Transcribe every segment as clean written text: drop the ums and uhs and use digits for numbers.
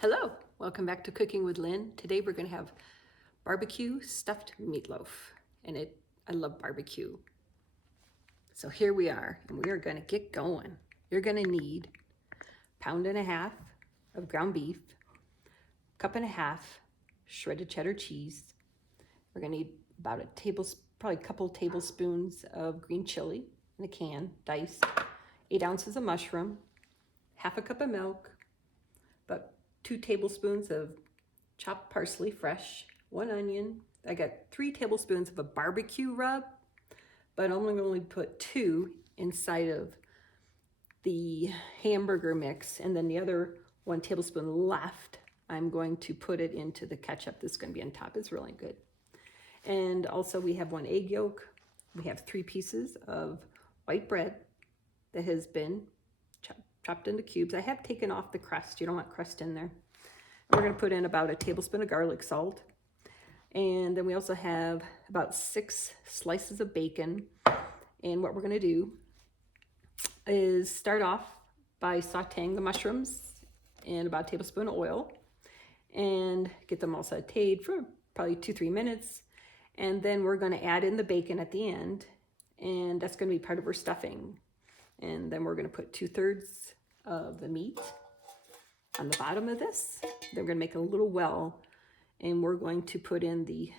Hello, welcome back to Cooking with Lynn. Today we're going to have barbecue stuffed meatloaf, and I love barbecue. So here we are, and we are going to get going. You're going to need 1.5 pounds of ground beef, 1.5 cups shredded cheddar cheese. We're going to need about probably a couple tablespoons of green chili in a can, diced, 8 ounces of mushroom, 1/2 cup of milk, about 2 tablespoons of chopped parsley, fresh, 1 onion. I got 3 tablespoons of a barbecue rub, but I'm only going to put 2 inside of the hamburger mix, and then the other 1 tablespoon left, I'm going to put it into the ketchup that's going to be on top. It's really good. And also we have 1 egg yolk. We have 3 pieces of white bread that has been chopped into cubes. I have taken off the crust. You don't want crust in there. We're going to put in about 1 tablespoon of garlic salt. And then we also have about 6 slices of bacon. And what we're going to do is start off by sauteing the mushrooms in about a tablespoon of oil and get them all sauteed for probably 2-3 minutes. And then we're going to add in the bacon at the end, and that's going to be part of our stuffing. And then we're going to put 2/3 of the meat on the bottom of this. Then we're going to make a little well, and we're going to put in the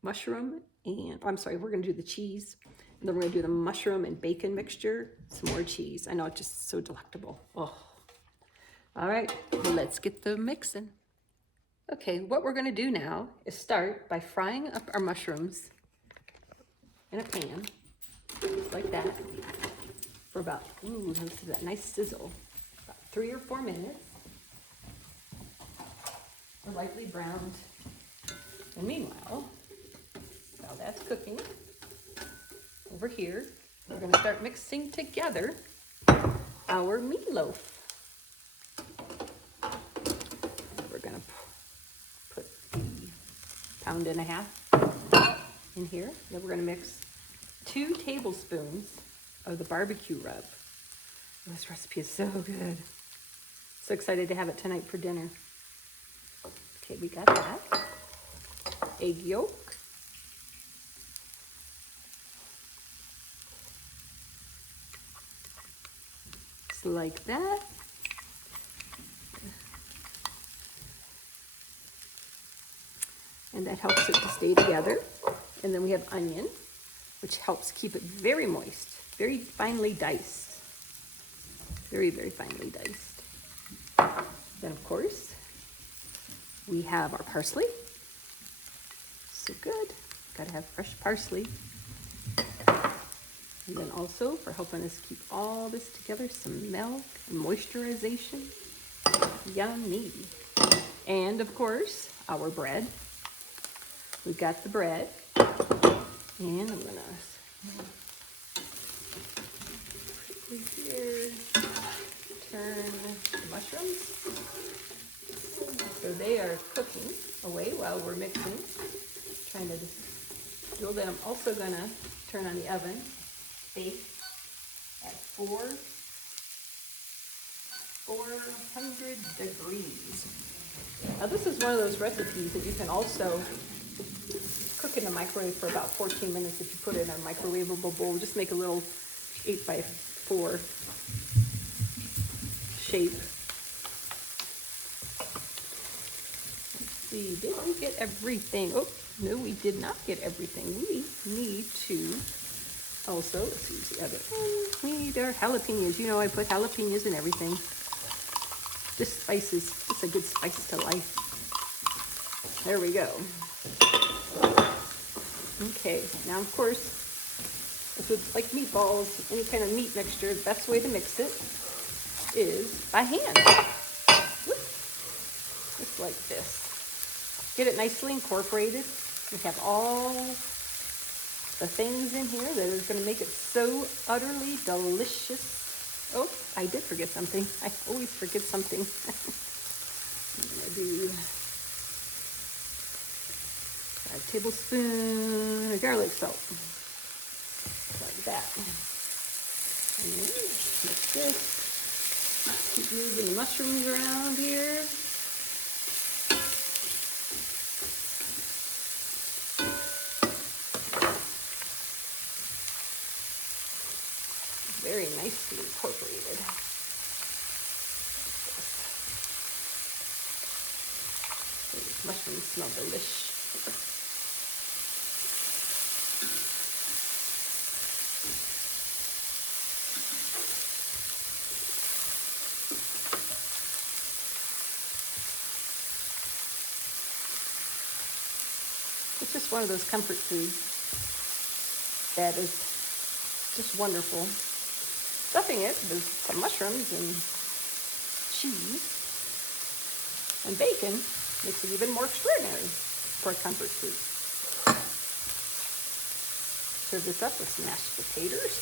mushroom and, we're going to do the cheese. And then we're going to do the mushroom and bacon mixture, some more cheese. I know, it's just so delectable. Oh. All right, well, let's get the mixing. Okay, what we're going to do now is start by frying up our mushrooms in a pan, like that, for about, this is that nice sizzle, about 3 or 4 minutes. They're lightly browned. And meanwhile, while that's cooking, over here, we're going to start mixing together our meatloaf. We're going to put the 1.5 pounds in here. Then we're going to mix 2 tablespoons of the barbecue rub. This recipe is so good. So excited to have it tonight for dinner. Okay, we got that. Egg yolk. Just like that. And that helps it to stay together. And then we have onion, which helps keep it very moist, very finely diced. Very, very finely diced. Then, of course, we have our parsley. So good. Gotta have fresh parsley. And then also, for helping us keep all this together, some milk and moisturization. Yummy. And, of course, our bread. We've got the bread. And I'm gonna quickly here turn the mushrooms. So they are cooking away while we're mixing. Trying to do them. I'm also gonna turn on the oven, bake at 400 degrees. Now this is one of those recipes that you can also cook in the microwave for about 14 minutes if you put it in a microwavable bowl. Just make a little 8x4 shape. Let's see, did we get everything? Oh, no, we did not get everything. We need to also, let's see the other one. We need our jalapenos. You know, I put jalapenos in everything. This spice is, it's a good spice to life. There we go. Okay, now of course, if it's like meatballs, any kind of meat mixture, the best way to mix it is by hand. Just like this. Get it nicely incorporated. We have all the things in here that is going to make it so utterly delicious. Oh, I did forget something. I always forget something. I'm going to do a tablespoon of garlic salt, like that. And mix this. Keep moving the mushrooms around here. Very nicely incorporated. These mushrooms smell delicious. It's just one of those comfort foods that is just wonderful. Stuffing it with some mushrooms and cheese and bacon makes it even more extraordinary for a comfort food. Serve this up with mashed potatoes.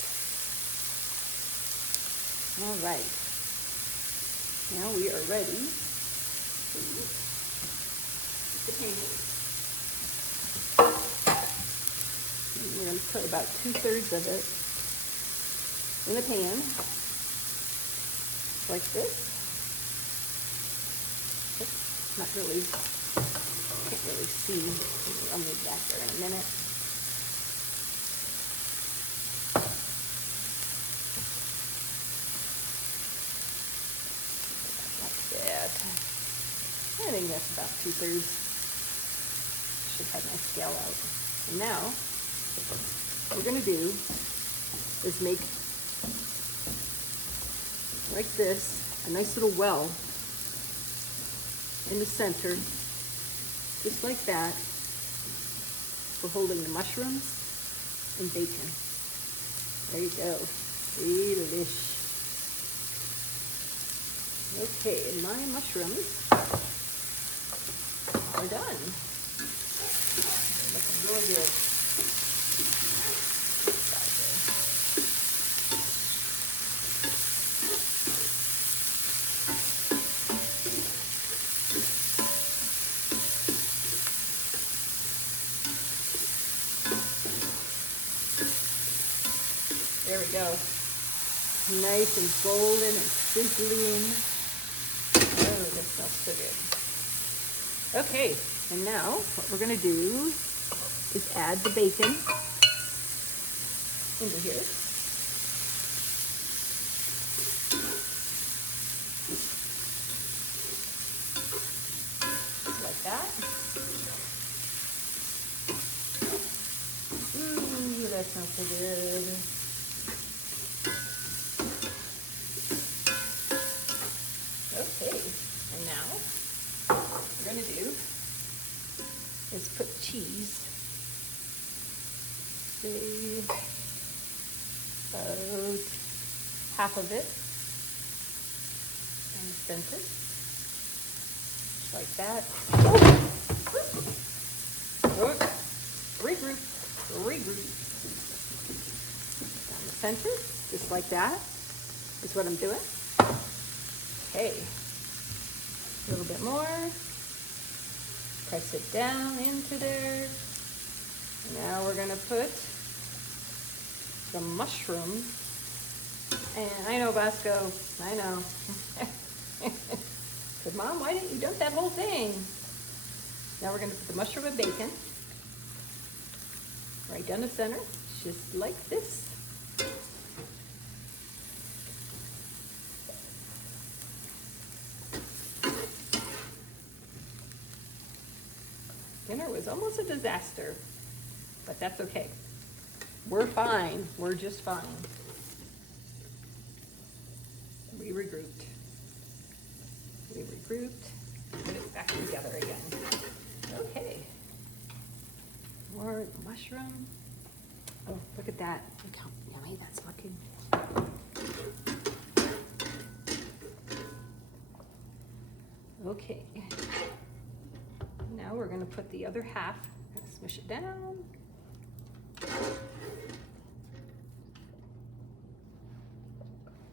All right. Now we are ready to put the pan. We're going to put about 2/3 of it in the pan, like this. Oops, not really, can't really see. I'll move back there in a minute. Like that. I think that's about 2/3. Should have my scale out. And now, what we're going to do is make, like this, a nice little well in the center, just like that, for holding the mushrooms and bacon. There you go. Delish. Okay, and my mushrooms are done. They're looking really good. There we go. Nice and golden and sizzling. Oh, that smells so good. Okay, and now what we're going to do is add the bacon into here. Just like that. Ooh, that smells so good. Okay, and now what we're going to do is put cheese, say about half of it in the center, just like that. Regroup. Down the center, just like that is what I'm doing. Okay, a little bit more. Press it down into there. Now we're gonna put some mushrooms. And I know, Bosco, I know. But Mom, why didn't you dump that whole thing? Now we're gonna put the mushroom and bacon right down the center, just like this. Dinner was almost a disaster, but that's okay. We're fine. We're just fine. We regrouped. Put it back together again. Okay. More mushroom. Oh, look at that. Look how yummy that's looking. Okay. Now we're going to put the other half, smush it down.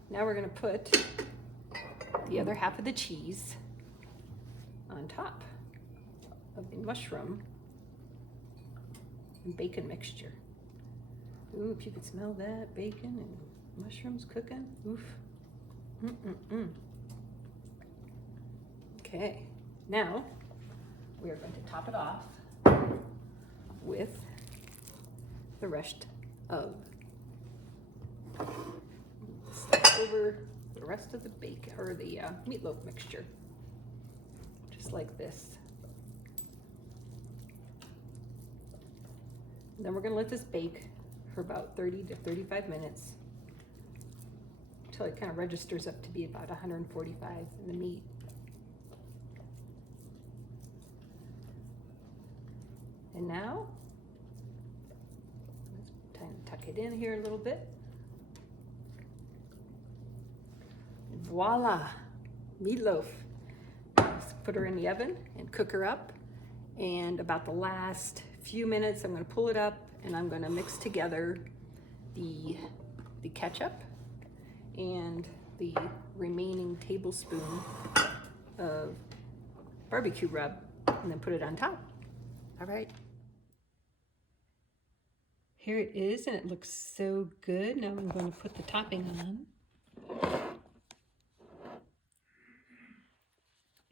Now we're going to put the other half of the cheese on top of the mushroom and bacon mixture. Ooh, if you could smell that bacon and mushrooms cooking, oof. Okay, now we are going to top it off with the rest of stuff over the rest of the bacon or the meatloaf mixture, just like this. And then we're going to let this bake for about 30 to 35 minutes until it kind of registers up to be about 145 in the meat. And now, let's kind of tuck it in here a little bit. Voila, meatloaf. Let's put her in the oven and cook her up. And about the last few minutes, I'm going to pull it up and I'm going to mix together the ketchup and the remaining tablespoon of barbecue rub, and then put it on top. All right. Here it is, and it looks so good. Now I'm going to put the topping on.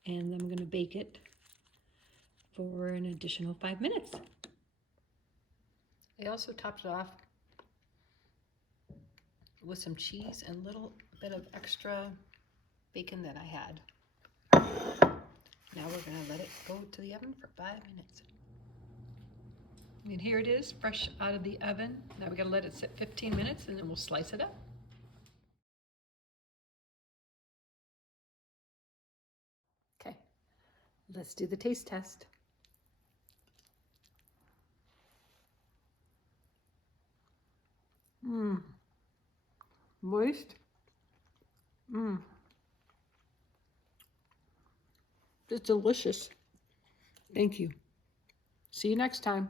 And I'm going to bake it for an additional 5 minutes. I also topped it off with some cheese and a little bit of extra bacon that I had. Now we're going to let it go to the oven for 5 minutes. And here it is, fresh out of the oven. Now we got to let it sit 15 minutes and then we'll slice it up. Okay, let's do the taste test. Moist. It's delicious. Thank you. See you next time.